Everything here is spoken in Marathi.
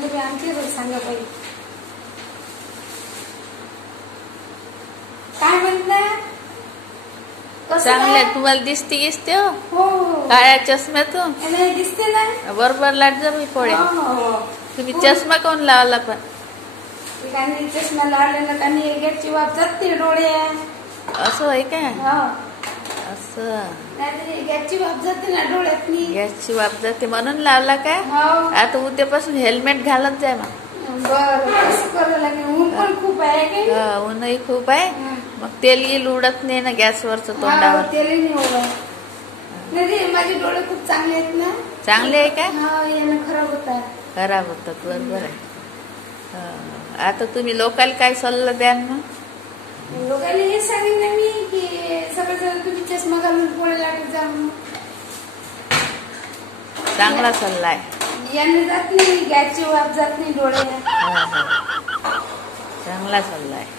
म्हणजे आमची रोज सांगा पाहिजे काय म्हणता चांगले तुम्हाला दिसते गिसते हो हो काळ्या चष्म्यातून दिसते ना बरोबर लाट जा मी पोळे तुम्ही चष्मा कोण लावला पण काही चष्मा लावलेला काही गॅसची वाफ जाते डोळे असं आहे का असं गॅसची वाफ जाते ना डोळ्यात गॅसची वाफ जाते म्हणून लावला का आता उद्यापासून हेल्मेट घालत जाय मग ऊन पण खूप आहे ऊनही खूप आहे मग तेल येईल उडत नाही ना गॅसवरच तोंडावर तेल नाही माझे डोळे खूप चांगले आहेत ना चांगले आहे का खराब होतात बरोबर आहे आता तुम्ही लोकांना काय सल्ला द्या मग लोकांना हे सांगेन ना मी की सगळं तुम्ही चष्मा घालून डोळे लागत जा चांगला सल्ला आहे याने जात नाही गॅसची वाफ जात नाही डोळ्याला चांगला सल्ला आहे